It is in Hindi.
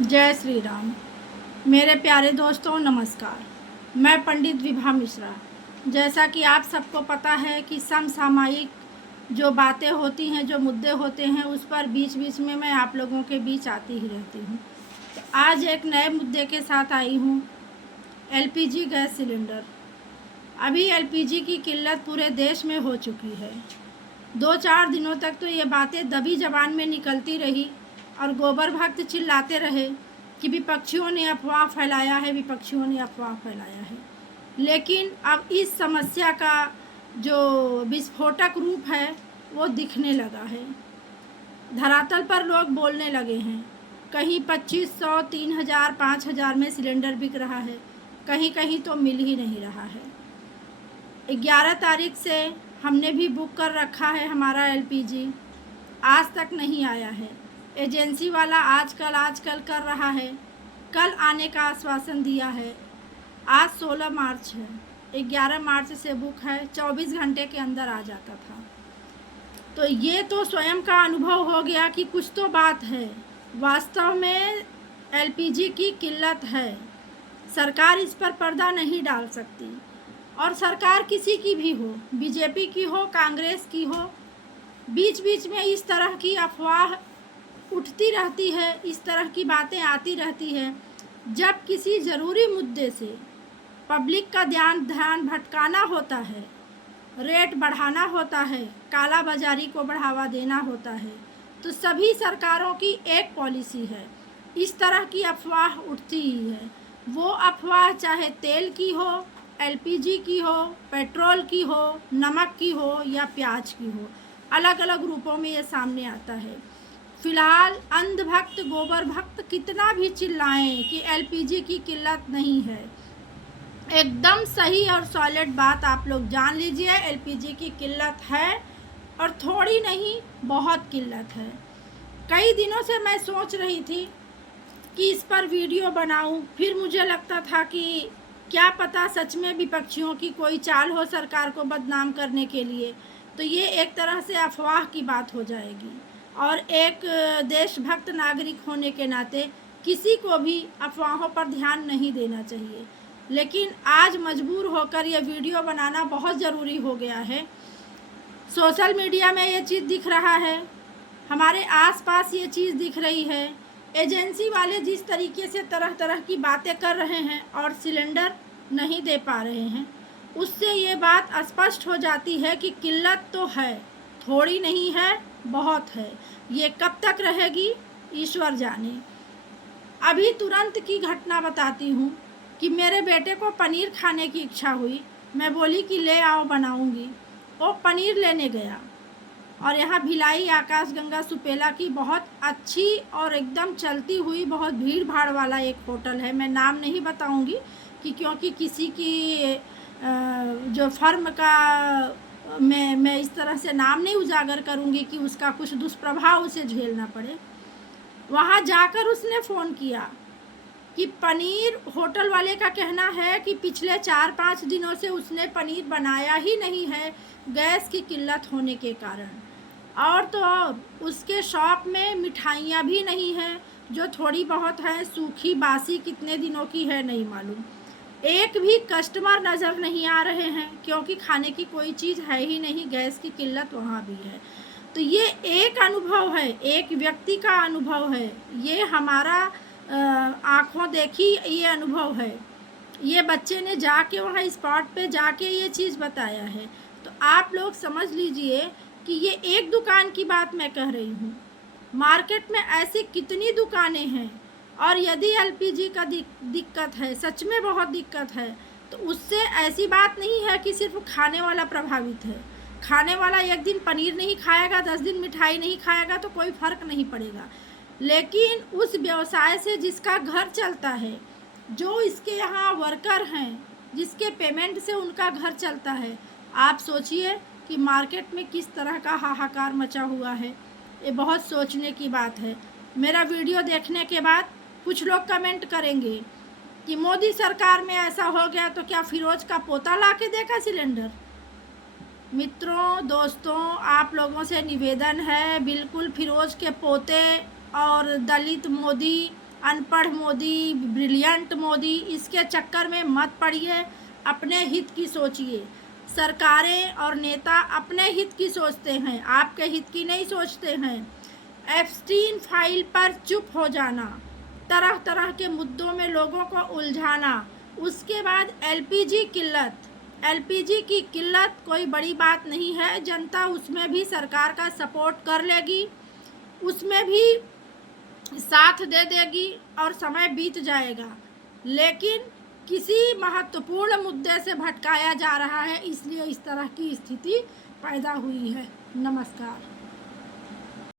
जय श्री राम। मेरे प्यारे दोस्तों नमस्कार। मैं पंडित विभा मिश्रा। जैसा कि आप सबको पता है कि समसामयिक जो बातें होती हैं, जो मुद्दे होते हैं, उस पर बीच बीच में मैं आप लोगों के बीच आती ही रहती हूँ। तो आज एक नए मुद्दे के साथ आई हूँ, एलपीजी गैस सिलेंडर। अभी एलपीजी की किल्लत पूरे देश में हो चुकी है। 2-4 दिनों तक तो ये बातें दबी जबान में निकलती रही और गोबर भक्त चिल्लाते रहे कि विपक्षियों ने अफवाह फैलाया है, विपक्षियों ने अफवाह फैलाया है। लेकिन अब इस समस्या का जो विस्फोटक रूप है वो दिखने लगा है। धरातल पर लोग बोलने लगे हैं। कहीं 2500, 3000, 5000 में सिलेंडर बिक रहा है, कहीं कहीं तो मिल ही नहीं रहा है। 11 तारीख से हमने भी बुक कर रखा है हमारा एलपीजी, आज तक नहीं आया है। एजेंसी वाला आजकल कर रहा है, कल आने का आश्वासन दिया है। आज 16 मार्च है, 11 मार्च से बुक है, 24 घंटे के अंदर आ जाता था। तो ये तो स्वयं का अनुभव हो गया कि कुछ तो बात है। वास्तव में एलपीजी की किल्लत है। सरकार इस पर पर्दा नहीं डाल सकती, और सरकार किसी की भी हो, बीजेपी की हो, कांग्रेस की हो, बीच बीच में इस तरह की अफवाह उठती रहती है, इस तरह की बातें आती रहती है। जब किसी ज़रूरी मुद्दे से पब्लिक का ध्यान भटकाना होता है, रेट बढ़ाना होता है, काला बाजारी को बढ़ावा देना होता है, तो सभी सरकारों की एक पॉलिसी है, इस तरह की अफवाह उठती ही है। वो अफवाह चाहे तेल की हो, एलपीजी की हो, पेट्रोल की हो, नमक की हो या प्याज की हो, अलग अलग रूपों में ये सामने आता है। फिलहाल अंधभक्त गोबर भक्त कितना भी चिल्लाएं कि एलपीजी की किल्लत नहीं है, एकदम सही और सॉलिड बात आप लोग जान लीजिए, एलपीजी की किल्लत है, और थोड़ी नहीं बहुत किल्लत है। कई दिनों से मैं सोच रही थी कि इस पर वीडियो बनाऊं, फिर मुझे लगता था कि क्या पता सच में विपक्षियों की कोई चाल हो सरकार को बदनाम करने के लिए, तो ये एक तरह से अफवाह की बात हो जाएगी। और एक देशभक्त नागरिक होने के नाते किसी को भी अफवाहों पर ध्यान नहीं देना चाहिए। लेकिन आज मजबूर होकर ये वीडियो बनाना बहुत ज़रूरी हो गया है। सोशल मीडिया में ये चीज़ दिख रहा है, हमारे आसपास ये चीज़ दिख रही है। एजेंसी वाले जिस तरीके से तरह तरह की बातें कर रहे हैं और सिलेंडर नहीं दे पा रहे हैं, उससे ये बात स्पष्ट हो जाती है कि किल्लत तो है, थोड़ी नहीं है, बहुत है। ये कब तक रहेगी ईश्वर जाने। अभी तुरंत की घटना बताती हूँ कि मेरे बेटे को पनीर खाने की इच्छा हुई। मैं बोली कि ले आओ, बनाऊँगी। वो पनीर लेने गया, और यहाँ भिलाई आकाशगंगा सुपेला की बहुत अच्छी और एकदम चलती हुई बहुत भीड़ भाड़ वाला एक होटल है। मैं नाम नहीं बताऊंगी कि क्योंकि किसी की जो फर्म का मैं इस तरह से नाम नहीं उजागर करूंगी कि उसका कुछ दुष्प्रभाव उसे झेलना पड़े। वहाँ जाकर उसने फ़ोन किया कि पनीर, होटल वाले का कहना है कि पिछले 4-5 दिनों से उसने पनीर बनाया ही नहीं है, गैस की किल्लत होने के कारण। और तो उसके शॉप में मिठाइयाँ भी नहीं हैं, जो थोड़ी बहुत है, सूखी बासी कितने दिनों की है नहीं मालूम। एक भी कस्टमर नज़र नहीं आ रहे हैं, क्योंकि खाने की कोई चीज़ है ही नहीं, गैस की किल्लत वहाँ भी है। तो ये एक अनुभव है, एक व्यक्ति का अनुभव है, ये हमारा आँखों देखी ये अनुभव है। ये बच्चे ने जाके वहाँ स्पॉट पे जाके ये चीज़ बताया है। तो आप लोग समझ लीजिए कि ये एक दुकान की बात मैं कह रही हूँ, मार्केट में ऐसी कितनी दुकानें हैं। और यदि एलपीजी का दिक्कत है, सच में बहुत दिक्कत है, तो उससे ऐसी बात नहीं है कि सिर्फ खाने वाला प्रभावित है। खाने वाला एक दिन पनीर नहीं खाएगा, 10 दिन मिठाई नहीं खाएगा तो कोई फ़र्क नहीं पड़ेगा। लेकिन उस व्यवसाय से जिसका घर चलता है, जो इसके यहाँ वर्कर हैं, जिसके पेमेंट से उनका घर चलता है, आप सोचिए कि मार्केट में किस तरह का हाहाकार मचा हुआ है। ये बहुत सोचने की बात है। मेरा वीडियो देखने के बाद कुछ लोग कमेंट करेंगे कि मोदी सरकार में ऐसा हो गया तो क्या फिरोज का पोता ला के देगा सिलेंडर। मित्रों, दोस्तों, आप लोगों से निवेदन है, बिल्कुल फिरोज के पोते और दलित मोदी अनपढ़ मोदी, ब्रिलियंट मोदी, इसके चक्कर में मत पड़िए, अपने हित की सोचिए। सरकारें और नेता अपने हित की सोचते हैं, आपके हित की नहीं सोचते हैं। एप्स्टीन फाइल पर चुप हो जाना, तरह तरह के मुद्दों में लोगों को उलझाना। उसके बाद एलपीजी किल्लत, एलपीजी की किल्लत कोई बड़ी बात नहीं है, जनता उसमें भी सरकार का सपोर्ट कर लेगी, उसमें भी साथ दे देगी और समय बीत जाएगा। लेकिन किसी महत्वपूर्ण मुद्दे से भटकाया जा रहा है, इसलिए इस तरह की स्थिति पैदा हुई है। नमस्कार।